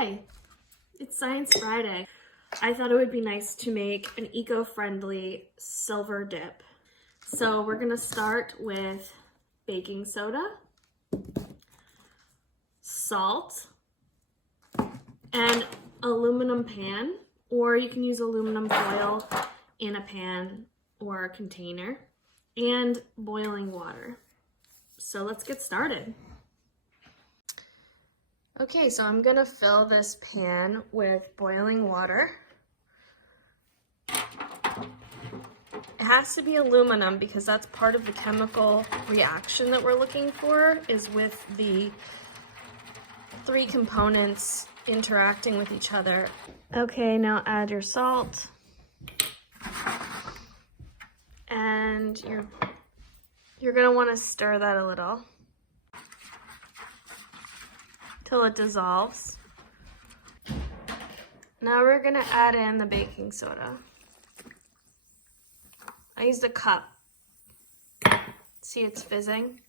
Hi, it's Science Friday. I thought it would be nice to make an eco-friendly silver dip. So we're gonna start with baking soda, salt, and aluminum pan, or you can use aluminum foil in a pan or a container, and boiling water. So let's get started. Okay, so I'm gonna fill this pan with boiling water. It has to be aluminum because that's part of the chemical reaction that we're looking for, is with the three components interacting with each other. Okay, now add your salt. And you're gonna wanna stir that a little till it dissolves. Now we're gonna add in the baking soda. I used a cup. See, it's fizzing.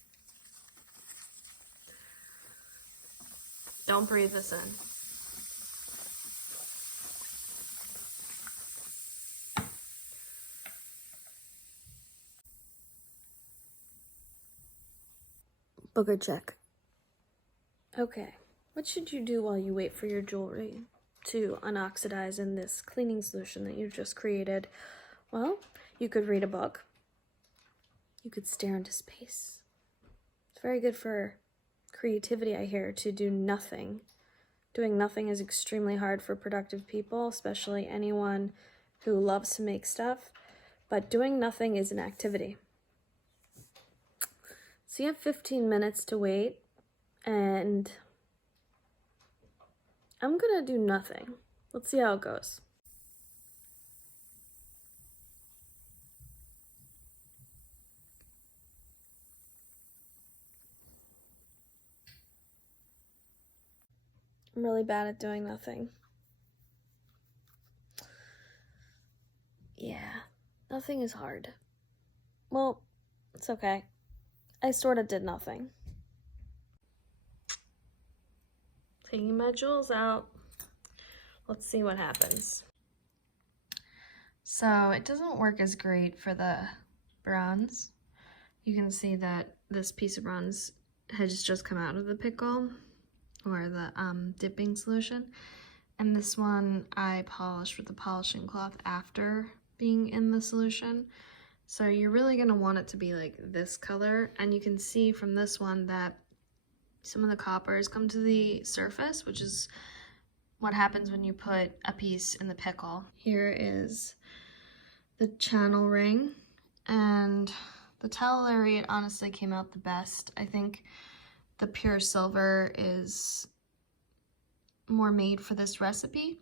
Don't breathe this in. Booger check. Okay, what should you do while you wait for your jewelry to unoxidize in this cleaning solution that you've just created? Well, you could read a book. You could stare into space. It's very good for creativity, I hear, to do nothing. Doing nothing is extremely hard for productive people, especially anyone who loves to make stuff. But doing nothing is an activity. So you have 15 minutes to wait, and I'm gonna do nothing. Let's see how it goes. I'm really bad at doing nothing. Yeah, nothing is hard. Well, it's okay. I sort of did nothing. Taking my jewels out. Let's see what happens. So it doesn't work as great for the bronze. You can see that this piece of bronze has just come out of the pickle or the dipping solution. And this one I polished with the polishing cloth after being in the solution. So you're really gonna want it to be like this color. And you can see from this one that some of the copper has come to the surface, which is what happens when you put a piece in the pickle. Here is the channel ring, and the towel lariat honestly came out the best. I think the pure silver is more made for this recipe.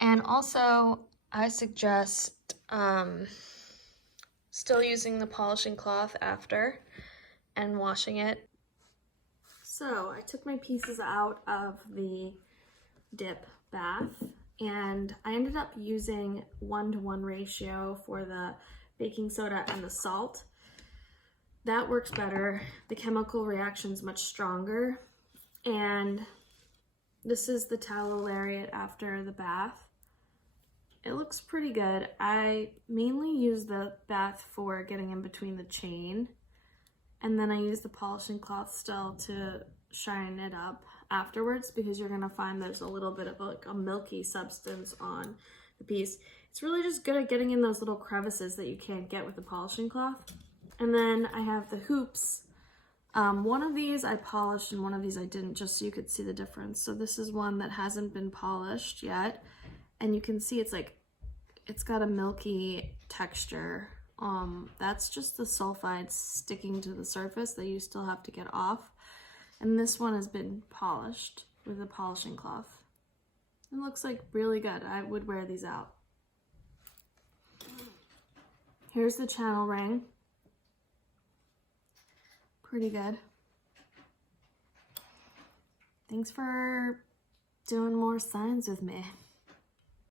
And also I suggest still using the polishing cloth after and washing it. So I took my pieces out of the dip bath, and I ended up using 1-to-1 ratio for the baking soda and the salt. That works better. The chemical reaction's much stronger. And this is the towel lariat after the bath. It looks pretty good. I mainly use the bath for getting in between the chain, and then I use the polishing cloth still to shine it up afterwards, because you're gonna find there's a little bit of like a milky substance on the piece. It's really just good at getting in those little crevices that you can't get with the polishing cloth. And then I have the hoops. One of these I polished and one of these I didn't, just so you could see the difference. So this is one that hasn't been polished yet, and you can see it's got a milky texture. That's just the sulfides sticking to the surface that you still have to get off. And this one has been polished with a polishing cloth. It looks like really good. I would wear these out. Here's the channel ring. Pretty good. Thanks for doing more science with me.